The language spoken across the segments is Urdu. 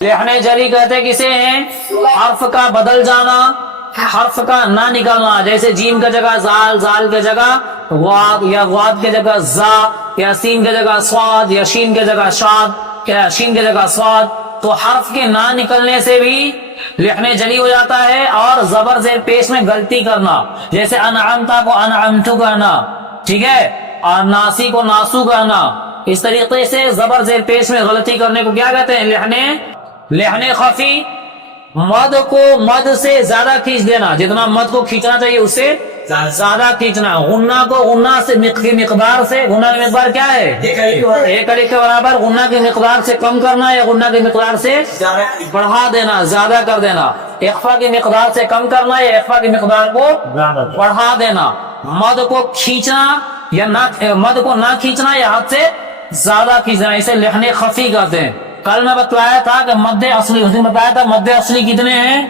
لحن جری کہتے کسے ہیں؟ حرف کا بدل جانا، حرف کا نہ نکلنا، جیسے جیم کی جگہ زال، زال کی جگہ غاد، یا غاد کی جگہ زا، یا سین کی جگہ صاد، یا شین کی جگہ شاد، یا شین کی جگہ صاد. تو حرف کے نہ نکلنے سے بھی لحن جلی ہو جاتا ہے. اور زبر زیر پیش میں غلطی کرنا، جیسے انعمتا کو انعمتو کہنا، ٹھیک ہے، اور ناسی کو ناسو کہنا، اس طریقے سے زبر زیر پیش میں غلطی کرنے کو کیا کہتے ہیں؟ لحن خفی. مد کو مد سے زیادہ کھینچ دینا، جتنا مد کو کھینچنا چاہیے اس سے زیادہ کھینچنا. غنہ کو غنہ سے کی مقدار سے، غنہ کی مقدار کیا ہے؟ ایک الف کے برابر. غنہ کی مقدار سے کم کرنا یا غنہ کی مقدار سے بڑھا دینا، زیادہ کر دینا. اخفا کی مقدار سے کم کرنا یا اخفا کی مقدار کو بڑھا دینا. مد کو کھینچنا یا نہ، مد کو نہ کھینچنا یا حد سے زیادہ کھینچنا، اسے لحن خفی کہتے ہیں. کل میں بتلایا تھا کہ مد اصلی، اس نے بتایا تھا مد اصلی کتنے ہیں؟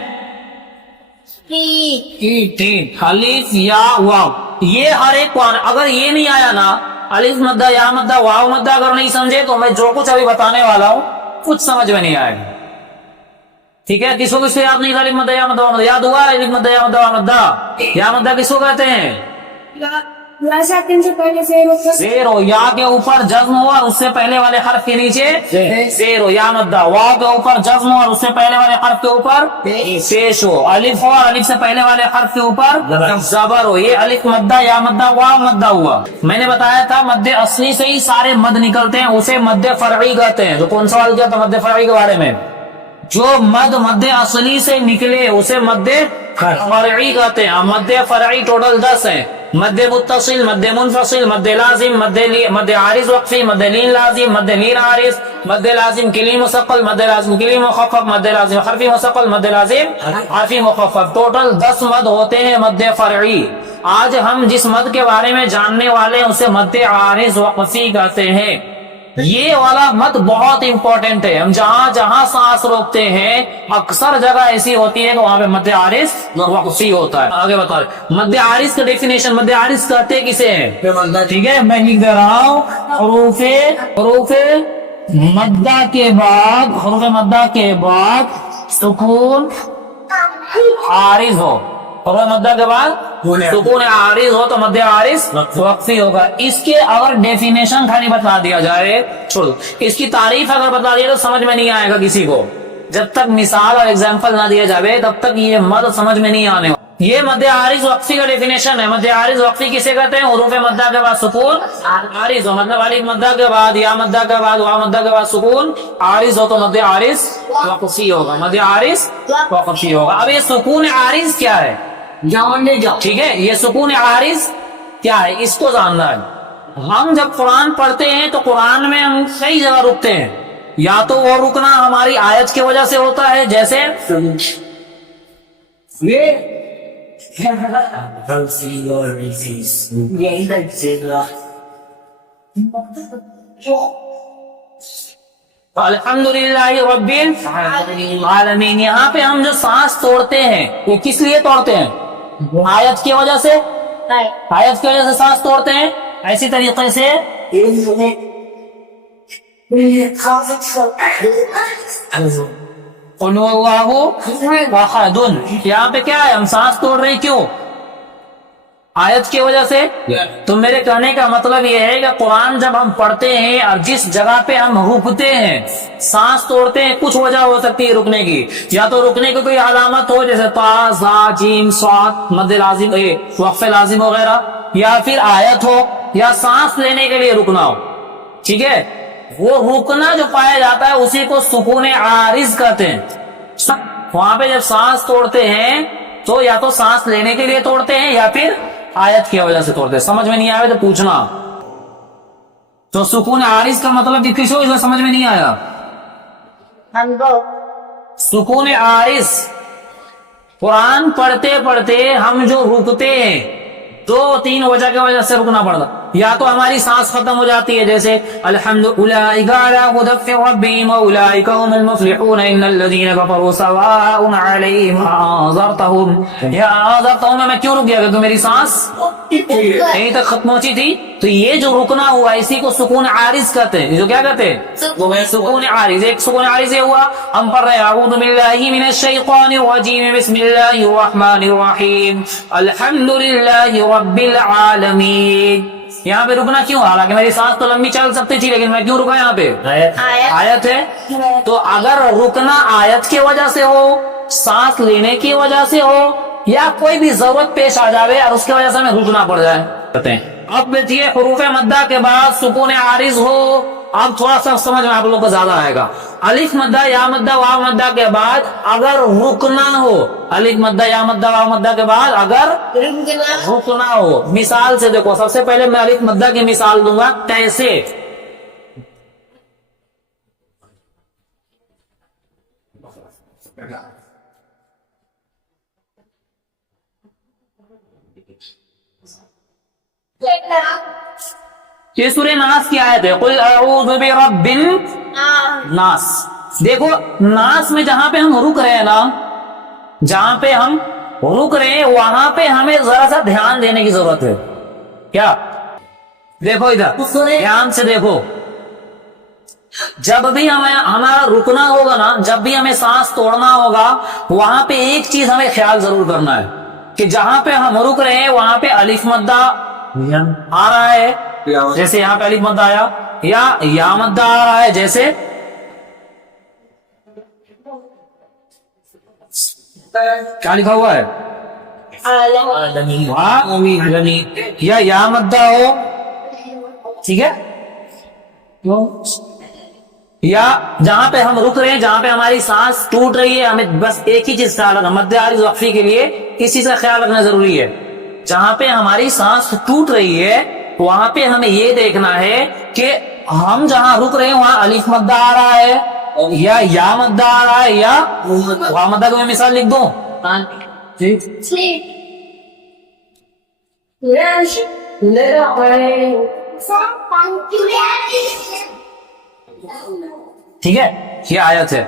تین، الف یا واو. یہ ہر ایک کو، اگر یہ نہیں آیا نا، الف مدہ، یا مدہ، واو مدہ اگر نہیں سمجھے تو میں جو کچھ ابھی بتانے والا ہوں کچھ سمجھ میں نہیں آئے گا. ٹھیک ہے؟ کس کو کس کو یاد نہیں؟ الف مدہ یا مدہ واو مدہ یاد ہوا؟ الف مدہ یا مدہ واو مدہ. یا مدہ کس کو کہتے ہیں؟ زیر ہو، یا کے اوپر جزم ہوا اور اس سے پہلے والے حرف کے نیچے زیر ہو، یا مدہ. واو کے اوپر جزم ہو اور اس سے پہلے والے حرف کے اوپر پیش ہو. الف ہو اور الف سے پہلے والے حرف کے اوپر زبر ہو. یہ الف مدہ، یا مدہ، واو مدہ ہوا. میں نے بتایا تھا مد اصلی سے ہی سارے مد نکلتے ہیں، اسے مد فرعی کہتے ہیں. جو کون سوال کیا تھا مد فرعی کے بارے میں؟ جو مد اصلی سے نکلے اسے مد فرعی کہتے ہیں. مد فرعی ٹوٹل 10 ہیں: مد متصل، مد منفصل، مد لازم، مد عارض وقفی، مد لین لازم، مد لین عارض، مد لازم کلی مثقل، مد لازم کلی مخفف، مد لازم حرفی مثقل، مد لازم حرفی مخفف. ٹوٹل 10 مد ہوتے ہیں مد فرعی. آج ہم جس مد کے بارے میں جاننے والے ہیں اسے مد عارض وقفی کہتے ہیں. یہ والا مد بہت امپورٹنٹ ہے. ہم جہاں جہاں سانس روکتے ہیں اکثر جگہ ایسی ہوتی ہے کہ وہاں پہ مد عارض وقفی ہوتا ہے. آگے بتا رہے مد عارض کا ڈیفینیشن. مد عارض کہتے کسے ہیں؟ ٹھیک ہے، میں لکھ دے رہا ہوں. حروف مدہ کے بعد، حروف مدہ کے بعد سکون عارض ہو. حروف مدہ کے بعد سکون عارض ہو تو مد عارض وقفی ہوگا. اس کے اگر ڈیفینیشن خالی بتا دیا جائے، چھوڑو، اس کی تعریف اگر بتا دیا تو سمجھ میں نہیں آئے گا کسی کو. جب تک مثال اور ایگزامپل نہ دیا جائے تب تک یہ مد سمجھ میں نہیں آنے. یہ مد عارض وقفی کا ڈیفینیشن ہے. مد عارض وقفی کسے کہتے ہیں؟ حروف مدہ کے بعد سکون عارض ہو، مطلب الف مدہ کے بعد، یا مدہ کے بعد، واو مدہ کے بعد سکون عارض ہو تو مد عارض وقفی ہوگا. مد عارض وقفی ہوگا. اب یہ سکون عارض کیا ہے؟ ٹھیک ہے، یہ سکون عارض کیا ہے اس کو جاننا ہے. ہم جب قرآن پڑھتے ہیں تو قرآن میں ہم کئی جگہ رکتے ہیں. یا تو وہ رکنا ہماری آیت کی وجہ سے ہوتا ہے، جیسے الحمدللہ رب العالمین. یہاں پہ ہم جو سانس توڑتے ہیں وہ کس لیے توڑتے ہیں؟ آیت کی وجہ سے. آیت کی وجہ سے سانس توڑتے ہیں. ایسی طریقے سے قل هو اللہ احد. یہاں پہ کیا ہے؟ ہم سانس توڑ رہے ہیں. کیوں؟ آیت کی وجہ سے. تو میرے کہنے کا مطلب یہ ہے کہ قرآن جب ہم پڑھتے ہیں اور جس جگہ پہ ہم رکتے ہیں، سانس توڑتے ہیں، کچھ وجہ ہو سکتی ہے رکنے کی. یا تو رکنے کی کوئی علامت ہو جیسے تا، زا، جیم، صاد، مد لازم، وقف لازم وغیرہ، یا پھر آیت ہو، یا سانس لینے کے لیے رکنا ہو. ٹھیک ہے، وہ رکنا جو پایا جاتا ہے اسی کو سکون عارض کہتے ہیں. وہاں پہ جب سانس توڑتے ہیں تو یا تو سانس لینے کے لیے توڑتے ہیں یا پھر آیت کی وجہ سے توڑتے ہیں. سمجھ میں نہیں آیا تو پوچھنا. تو سکون عارض کا مطلب کسی کو سمجھ میں نہیں آیا؟ سکون عارض قرآن پڑھتے پڑھتے ہم جو رکتے ہیں 2-3 وجہ کی وجہ سے رکنا پڑتا. یا تو ہماری سانس ختم ہو جاتی ہے، جیسے الحمد اولئک علی ھدی من ربہم واولئک هم المفلحون ان الذین کفروا سواء علیہم انذرتهم یا انذرتهم میں کیوں رک گیا کہ تو میری سانس یہیں تک ختم پہنچی تھی؟ تو یہ جو رکنا ہوا اسی کو سکون عارض کہتے ہیں. جو کیا کہتے ہیں؟ سکون عارض. ایک سکون عارض یہ ہوا ہم پڑھ رہے ہیں اعوذ باللہ من الشیطان الرجیم بسم اللہ الرحمن الرحیم الحمد للہ رب العالمین. یہاں پہ رکنا کیوں؟ حالانکہ میری سانس تو لمبی چل سکتی تھی لیکن میں کیوں رکا یہاں پہ؟ آیت ہے. تو اگر رکنا آیت کی وجہ سے ہو، سانس لینے کی وجہ سے ہو، یا کوئی بھی ضرورت پیش آ جاوے اور اس کی وجہ سے ہمیں رکنا پڑ جائے. اب دیکھیے حروف مدہ کے بعد سکون عارض ہو، اب تھوڑا سا سمجھ میں آپ لوگ کو زیادہ آئے گا. الف مدہ یا مدہ واو مدہ کے بعد اگر رکنا ہو، الف مدہ یا مدہ واو مدہ کے بعد اگر رکنا ہو، مثال سے دیکھو. سب سے پہلے میں الف مدہ کی مثال دوں گا. کیسے؟ یہ سورہ ناس کی آیت ہے قل اعوذ برب الناس. دیکھو ناس میں جہاں پہ ہم رک رہے ہیں نا، جہاں پہ ہم رک رہے ہیں وہاں پہ ہمیں ذرا سا دھیان دینے کی ضرورت ہے. کیا؟ دیکھو ادھر دھیان سے دیکھو. جب بھی ہمارا رکنا ہوگا نا، جب بھی ہمیں سانس توڑنا ہوگا، وہاں پہ ایک چیز ہمیں خیال ضرور کرنا ہے کہ جہاں پہ ہم رک رہے ہیں وہاں پہ الف مدہ آ رہا ہے، جیسے یہاں پہ الف مدہ آیا، یا مدہ آ رہا ہے جیسے کیا لکھا ہوا ہے؟ یا مدہ ہو. ٹھیک ہے؟ یا جہاں پہ ہم رک رہے ہیں، جہاں پہ ہماری سانس ٹوٹ رہی ہے، ہمیں بس ایک ہی چیز خیال رکھنا، مد عارض وقفی کے لیے اس چیز کا خیال رکھنا ضروری ہے. جہاں پہ ہماری سانس ٹوٹ رہی ہے وہاں پہ ہمیں یہ دیکھنا ہے کہ ہم جہاں رک رہے ہیں وہاں الف مدہ آ رہا ہے یا مدہ آ رہا ہے یا واو مدہ کو میں مثال لکھ دوں. ٹھیک ہے؟ یہ آیت ہے.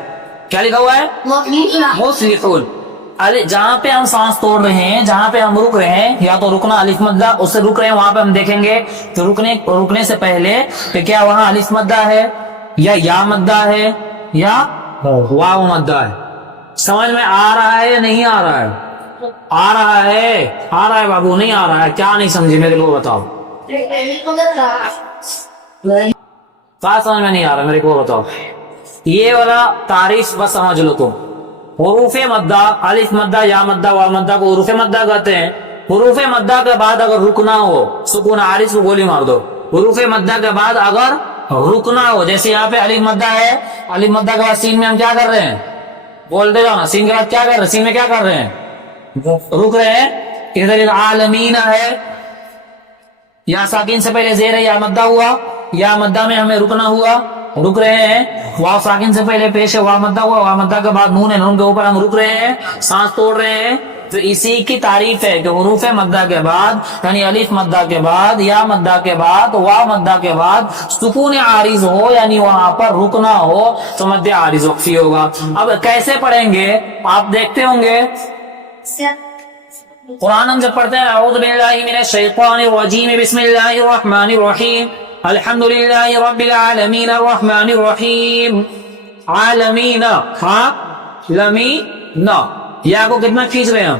کیا لکھا ہوا ہے؟ مفلحون. جہاں پہ ہم سانس توڑ رہے ہیں، جہاں پہ ہم رک رہے ہیں، یا تو رکنا الف مدہ اس سے رک رہے ہیں، وہاں پہ ہم دیکھیں گے تو رکنے سے پہلے کہ کیا وہاں الف مدہ ہے یا مدہ ہے یا واو مدہ ہے. سمجھ میں آ رہا ہے یا نہیں آ رہا ہے؟ آ رہا ہے بابو، نہیں آ رہا ہے؟ کیا نہیں سمجھے میرے کو بتاؤ. کیا سمجھ میں نہیں آ رہا میرے کو بتاؤ. یہ والا تعریف بس سمجھ لو تم. حروف مدہ الف مدہ یا مدہ واو مدہ کو حروف مدہ کہتے ہیں. حروف مدہ کے بعد اگر رکنا ہو، سکون عارض کو گولی مار دو. حروف مدہ کے بعد اگر رکنا ہو، جیسے یہاں پہ الف مدہ ہے، الف مدہ کے بعد سین میں ہم کیا کر رہے ہیں؟ بولتے جاؤ نا. سین کے بعد کیا کر رہے ہیں؟ سین میں کیا کر رہے ہیں؟ رک رہے ہیں. ادھر عالمین ہے، یا ساکن سے پہلے زیر یا مدہ ہوا، یا مدہ میں ہمیں رکنا ہوا، رک رہے ہیں. واو ساکن سے پہلے پیش ہے، واو مدہ ہوا، واو مدہ کے بعد نون ہے، نون کے اوپر ہم رک رہے ہیں، سانس توڑ رہے ہیں. تو اسی کی تعریف ہے کہ حروف مدہ کے بعد یعنی الف مدہ کے بعد یا مدہ کے بعد واو مدہ کے بعد سکون عارض ہو، یعنی وہاں پر رکنا ہو تو مد عارض وقفی ہوگا. اب کیسے پڑھیں گے آپ دیکھتے ہوں گے. قرآن ہم جب پڑھتے ہیں اعوذ باللہ من الشیطان الرجیم بسم اللہ الرحمن الرحیم الحمد للہ رب العالمین الرحمن الرحیم. عالمین لمین یا کو کتنا کھینچ رہے ہیں ہم؟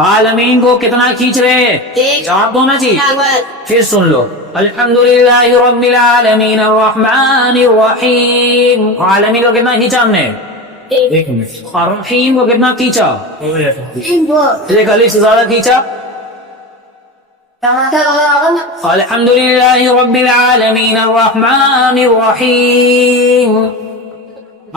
عالمین کو کتنا کھینچ رہے ہیں؟ جواب دو نا جی. پھر سن لو الحمد للہ رب العالمین الرحمن الرحیم. عالمین کو کتنا کھینچا ہم نے؟ الرحیم کو کتنا کھینچا؟ ایک الف سے زیادہ کھینچا. الحمد للہ رب العالمین الرحمن الرحیم.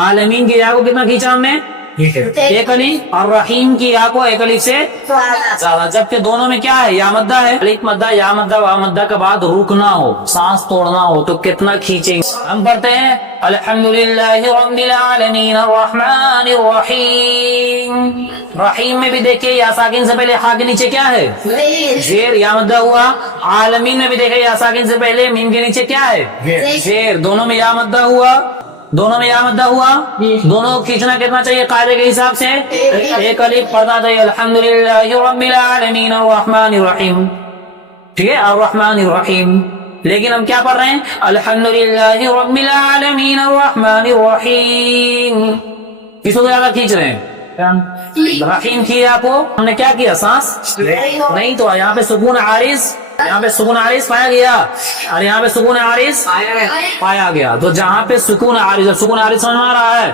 عالمین کی یا کو کتنا کھینچا ہم نے؟ ایک الف اور رحیم کی یا کو ایک الف سے زیادہ، جبکہ دونوں میں کیا ہے؟ یا مدہ ہے. الف مدہ، یا مدہ، وا مدہ کے بعد رکنا ہو، سانس توڑنا ہو تو کتنا کھینچیں گے؟ ہم پڑھتے ہیں الحمدللہ رب العالمین الرحمن الرحیم. رحیم میں بھی دیکھیں یا ساکن سے پہلے ہا کے نیچے کیا ہے؟ زیر، یا مدہ ہوا. عالمین میں بھی دیکھیں یا ساکن سے پہلے میم کے نیچے کیا ہے؟ زیر. دونوں میں یا مدہ ہوا، دونوں میں یا مدہ ہوا. دونوں کھینچنا کتنا چاہیے قاعدے کے حساب سے؟ ایک الف پڑھنا چاہیے الحمدللہ رب العالمین الرحمن الرحیم. ٹھیک ہے، الرحمن الرحیم. لیکن ہم کیا پڑھ رہے ہیں؟ الحمدللہ رب العالمین الرحمن الرحیم. کس کو زیادہ کھینچ رہے ہیں؟ رحیم کیا کو ہم نے کیا کیا؟ سانس نہیں تو یہاں پہ سکون عارض، یہاں پہ سکون عارض پایا گیا اور یہاں پہ سکون عارض پایا گیا. تو جہاں پہ سکون عارض، اور سکون عارض سمجھ میں آ رہا ہے،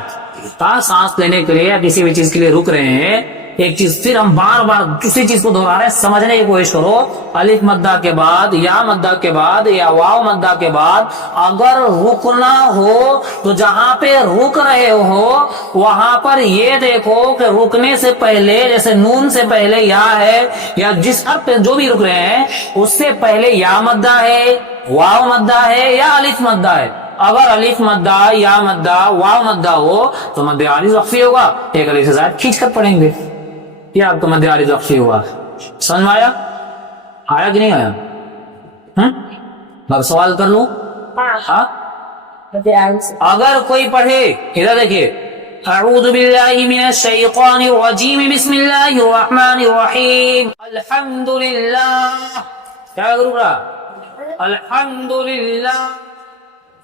سانس لینے کے لیے یا کسی بھی چیز کے لیے رک رہے ہیں ایک چیز، پھر ہم بار بار دوسری چیز کو دہرا رہے ہیں. سمجھنے کی کوشش کرو. الف مدہ کے بعد، یا مدہ کے بعد، یا واو مدہ کے بعد اگر رکنا ہو تو جہاں پہ رک رہے ہو وہاں پر یہ دیکھو کہ رکنے سے پہلے، جیسے نون سے پہلے یا ہے، یا جس حرف پہ جو بھی رک رہے ہیں اس سے پہلے یا مدہ ہے، واو مدہ ہے یا الف مدہ ہے. اگر الف مدہ، یا مدہ، واو مدہ ہو تو مد عارض وقفی ہوگا. ایک الف سے زائد کھینچ کر پڑھیں گے. یہ آپ کو مد عارض وقفی ہوا. سمجھ میں آیا؟ آیا کہ نہیں آیا؟ میں سوال کر لوں. ہاں، اگر کوئی پڑھے، ادھر دیکھیے، اعوذ باللہ من الشیطان الرجیم بسم اللہ الرحمن الرحیم الحمدللہ، کیا کروں گا؟ الحمدللہ.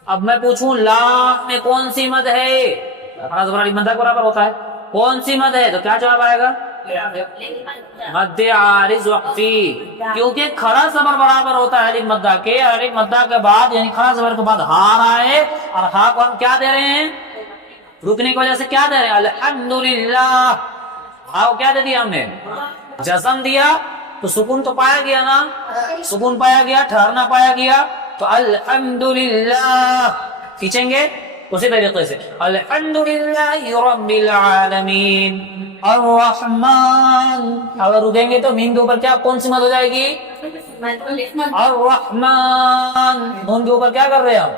اب میں پوچھوں لا میں کون سی مد ہے؟ مدہ برابر ہوتا ہے. کون سی مد ہے؟ تو کیا جواب آئے گا؟ مد عارض وقفی. کیونکہ کھڑا زبر برابر ہوتا ہے الف مدہ کے. الف مدہ کے بعد یعنی کھڑا زبر کے بعد ہا رہا ہے، اور ہا کو ہم کیا دے رہے ہیں؟ رکنے کی وجہ سے کیا دے رہے ہیں؟ الحمدللہ. ہا کو کیا دے دیا ہم نے؟ جزم دیا. تو سکون تو پایا گیا نا، سکون پایا گیا، ٹھہرنا پایا گیا. تو الحمدللہ کھینچیں گے اسی طریقے سے الحمدللہ رب العالمین الرحمن. اگر رکیں گے تو میم کے اوپر کیا کون سی مد ہو جائے گی؟ الرحمن. نون کے اوپر کیا کر رہے ہیں ہم؟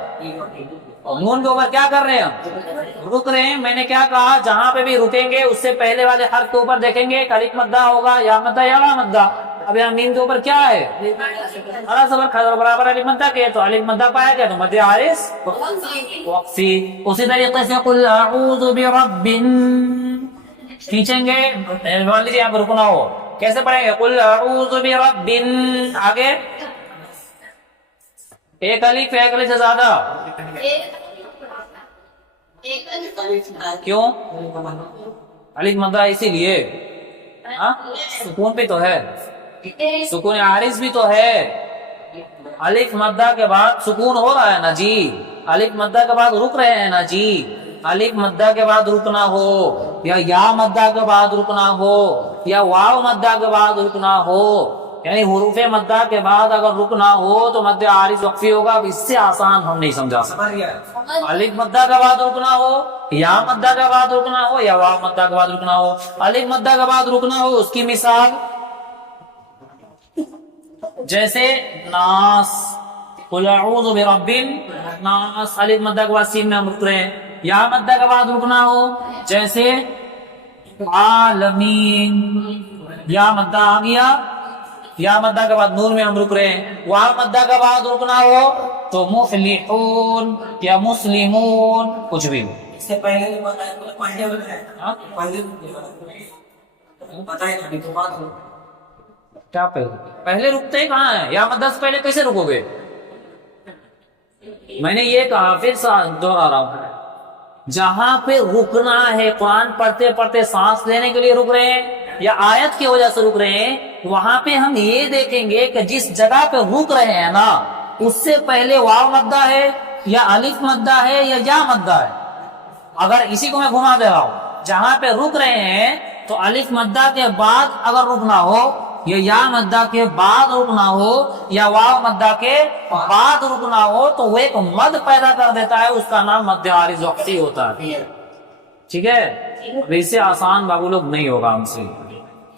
نون کے اوپر کیا کر رہے ہیں ہم؟ رک رہے ہیں. میں نے کیا کہا؟ جہاں پہ بھی رکیں گے اس سے پہلے والے حرف کے اوپر دیکھیں گے الف مدہ ہوگا، یا مدہ یا وا مدہ. اب یہاں میم کے اوپر کیا ہے؟ کھڑا زبر، کھڑا برابر الف مدہ کے، تو الف مدہ پایا گیا تو مد عارض وقفی. اسی طریقے سے قل اعوذ برب، کھینچیں گے. مان لیجیے یہاں پہ رکنا ہو، کیسے پڑھیں گے؟ قل اعوذ برب. آگے ایک الف، ایک الف سے زیادہ. کیوں الف مدہ؟ اسی لیے سکون بھی تو ہے، سکون عارض بھی تو ہے. الف مدہ کے بعد سکون ہو رہا ہے نا جی، الف مدہ کے بعد رک رہے ہیں نا جی. الف مدہ کے بعد رکنا ہو، یا مدہ کے بعد رکنا ہو، یا واو مدہ کے بعد رکنا ہو، یعنی حروف مدہ کے بعد اگر رکنا ہو تو مد عارض وقفی ہوگا. اب اس سے آسان ہم نہیں سمجھا سکتے. الف مدہ کے بعد رکنا ہو، یا مدہ کے بعد رکنا ہو، یا واو مدہ کے بعد رکنا ہو. الف مدہ کے بعد رکنا ہو، اس کی مثال جیسے ناس، قل اعوذ برب الناس. الف مدہ کے بعد سین میں ہم رک رہے ہیں. یا مدہ کے بعد رکنا ہو جیسے عالمین، یا مدہ آ گیا. یا مدہ کے بعد نور میں ہم رک رہے ہیں. واو مدہ کے بعد رکنا ہو تو مفلحون یا مسلمون، کچھ بھی. اس سے پہلے کیا پہلے رکتے کہاں ہیں؟ یا مدہ سے پہلے کیسے رکو گے؟ میں نے یہ کہا، پھر دوہرا رہا ہوں، جہاں پہ رکنا ہے، قرآن پڑھتے پڑھتے سانس لینے کے لیے رک رہے ہیں یا آیت کی وجہ سے رک رہے ہیں، وہاں پہ ہم یہ دیکھیں گے کہ جس جگہ پہ رک رہے ہیں نا اس سے پہلے واو مدہ ہے یا الف مدہ ہے یا مدہ ہے. اگر اسی کو میں گھما دے رہا ہوں، جہاں پہ رک رہے ہیں تو الف مدہ کے بعد اگر رکنا ہو، یا مدہ کے بعد رکنا ہو، یا واو مدہ کے بعد رکنا ہو تو وہ ایک مد پیدا کر دیتا ہے، اس کا نام مد عارض وقفی ہوتا ہے. ٹھیک ہے. اب اس سے آسان بابو لوگ نہیں ہوگا ہم سے.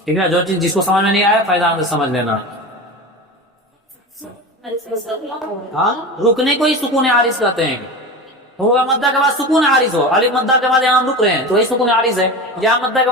ٹھیک ہے, جو چیز جس کو سمجھ میں نہیں آیا فائدہ سے سمجھ لینا. ہاں, رکنے کو ہی سکون عارض کہتے ہیں. ہو مدہ کے بعد سکون عارض ہو, الف مدہ کے بعد یہاں ہم رک رہے ہیں تو یہ سکون عارض ہے. یا مدہ کے